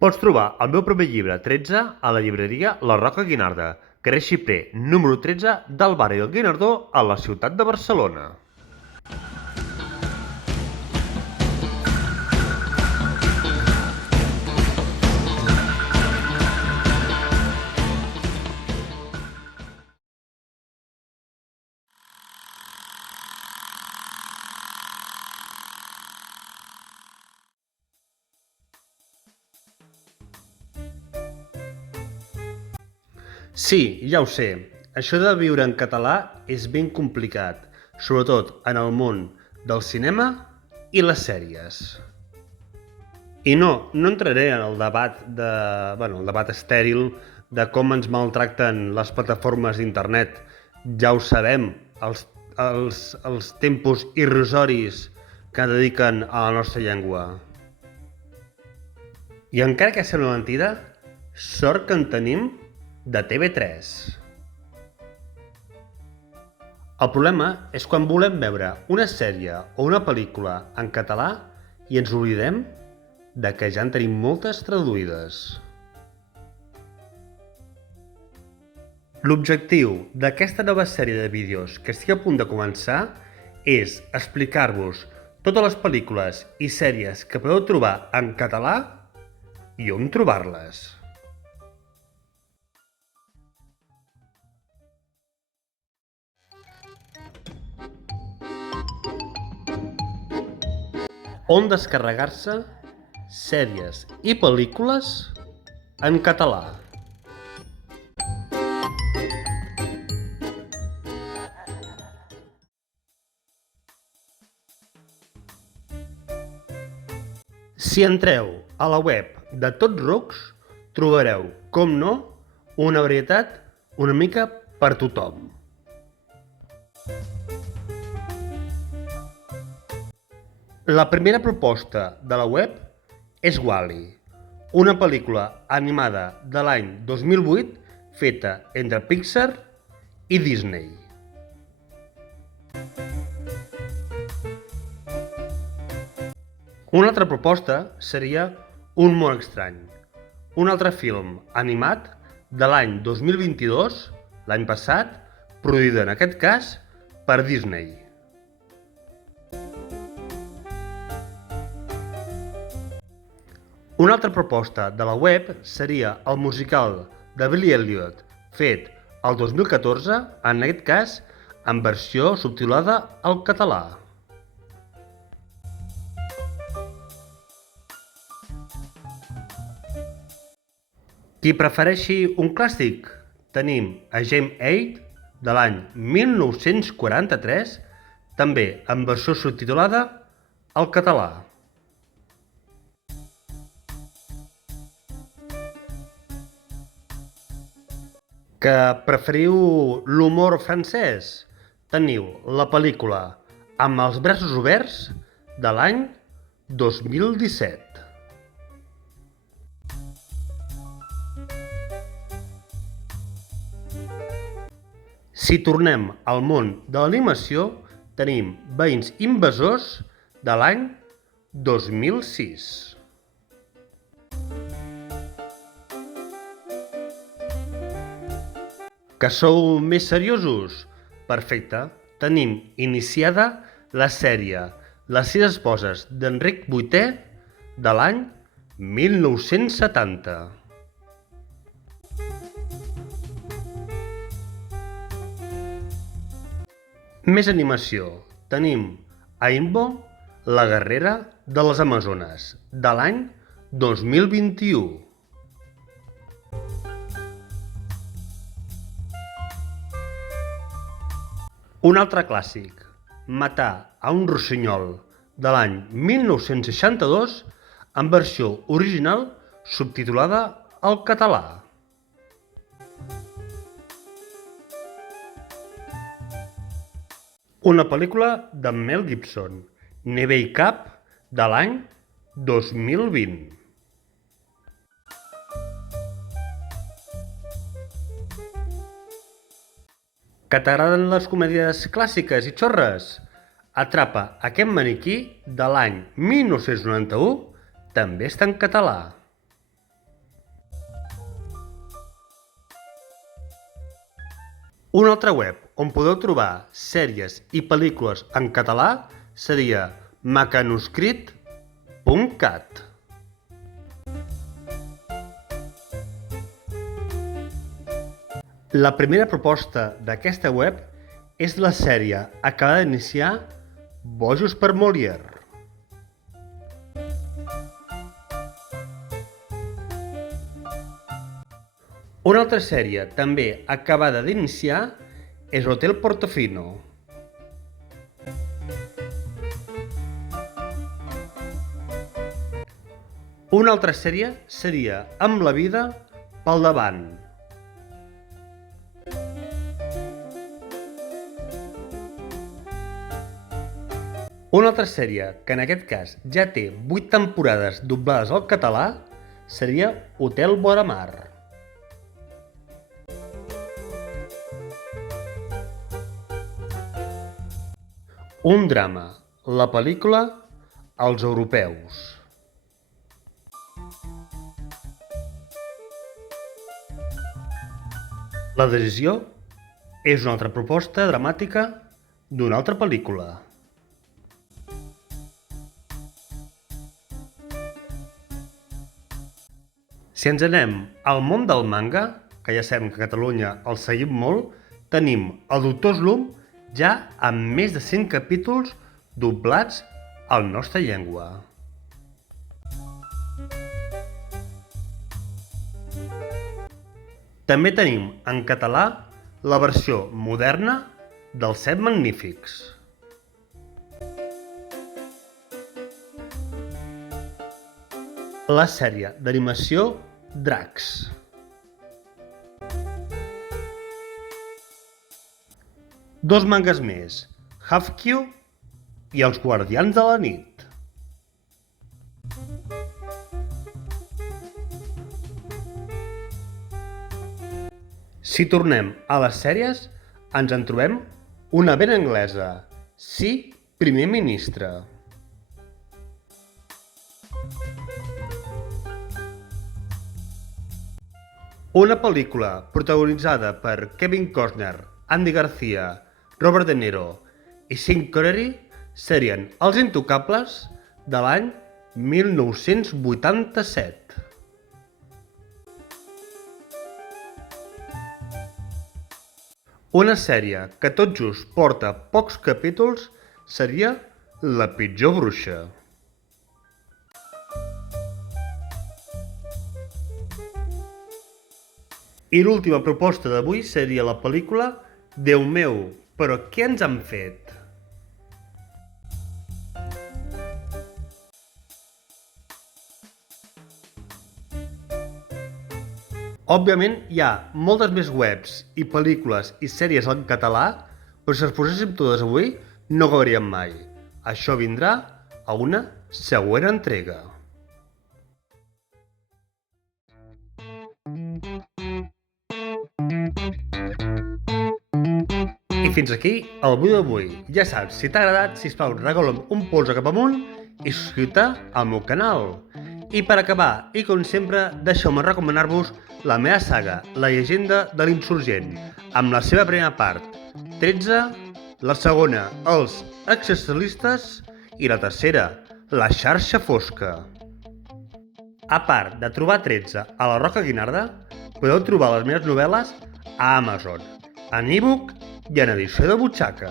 Pots trobar el meu primer llibre 13 a la llibreria La Roca Guinarda, carrer Xiprer, número 13 del barri del Guinardó, a la ciutat de Barcelona. Sí, ja ho sé, això de viure en català és ben complicat, sobretot en el món del cinema i les sèries. I no entraré en el debat el debat estèril de com ens maltracten les plataformes d'internet. Ja ho sabem, els tempos irrisoris que dediquen a la nostra llengua. I encara que sembla mentida, sort que en tenim de TV3. El problema és quan volem veure una sèrie o una pel·lícula en català i ens oblidem de que ja en tenim moltes traduïdes. L'objectiu d'aquesta nova sèrie de vídeos que estic a punt de començar és explicar-vos totes les pel·lícules i sèries que podeu trobar en català i on trobar-les. On descarregar-se sèries i pel·lícules en català. Si entreu a la web de Tots Rucs, trobareu, com no, una varietat una mica per tothom. La primera proposta de la web és Wall-E, una pel·lícula animada de l'any 2008 feta entre Pixar i Disney. Una altra proposta seria Un món estrany, un altre film animat de l'any 2022, l'any passat, produïda en aquest cas per Disney. Una altra proposta de la web seria el musical de Billy Elliot, fet el 2014, en aquest cas en versió subtitulada al català. Qui prefereixi un clàssic? Tenim a Game 8 de l'any 1943, també en versió subtitulada al català. Que preferiu l'humor francès? Teniu la pel·lícula Amb els braços oberts de l'any 2017. Si tornem al món de l'animació, tenim Veïns invasors de l'any 2006. Que sou més seriosos? Perfecte. Tenim iniciada la sèrie Les 6 esposes d'Enric VIII de l'any 1970. Més animació. Tenim Aimbo, la guerrera de les Amazones, de l'any 2021. Un altre clàssic, Matar a un rossinyol, de l'any 1962, en versió original subtitulada al català. Una pel·lícula de Mel Gibson, Neve i Cap, de l'any 2020. Que t'agraden les comèdies clàssiques i xorres? Atrapa aquest maniquí de l'any 1991, també està en català. Una altra web on podeu trobar sèries i pel·lícules en català seria macanuscrit.cat. La primera proposta d'aquesta web és la sèrie acabada d'iniciar Bojos per Molière. Una altra sèrie també acabada d'iniciar és Hotel Portofino. Una altra sèrie seria Amb la vida pel davant. Una altra sèrie, que en aquest cas ja té 8 temporades doblades al català, seria Hotel Vora Mar. Un drama, la pel·lícula Els europeus. La decisió és una altra proposta dramàtica d'una altra pel·lícula. Si ens anem al món del manga, que ja sabem que a Catalunya el seguim molt, tenim el Doctor Slump ja amb més de 100 capítols doblats a la nostra llengua. També tenim en català la versió moderna dels Set Magnífics. La sèrie d'animació Dracs. Dos mangas més, Haikyuu i Els Guardians de la Nit. Si tornem a les sèries, ens en trobem una ben anglesa, Sí, primer ministre. Una pel·lícula protagonitzada per Kevin Costner, Andy Garcia, Robert De Niro i Sean Connery serien Els Intocables de l'any 1987. Una sèrie que tot just porta pocs capítols seria La pitjor bruixa. I l'última proposta d'avui seria la pel·lícula Déu meu, però què ens han fet? Òbviament hi ha moltes més webs i pel·lícules i sèries en català, però si les poséssim totes avui no acabaríem mai. Això vindrà a una següent entrega. I fins aquí el vídeo d'avui. Ja saps, si t'ha agradat, sisplau, regala'm un polze cap amunt i subscriu-te al meu canal. I per acabar, i com sempre, deixeu-me recomanar-vos la meva saga, La llegenda de l'insurgent, amb la seva primera part, 13, la segona, Els existencialistes, i la tercera, La xarxa fosca. A part de trobar 13 a la Roca Guinarda, podeu trobar les meves novel·les a Amazon, en e-book i en edició de butxaca.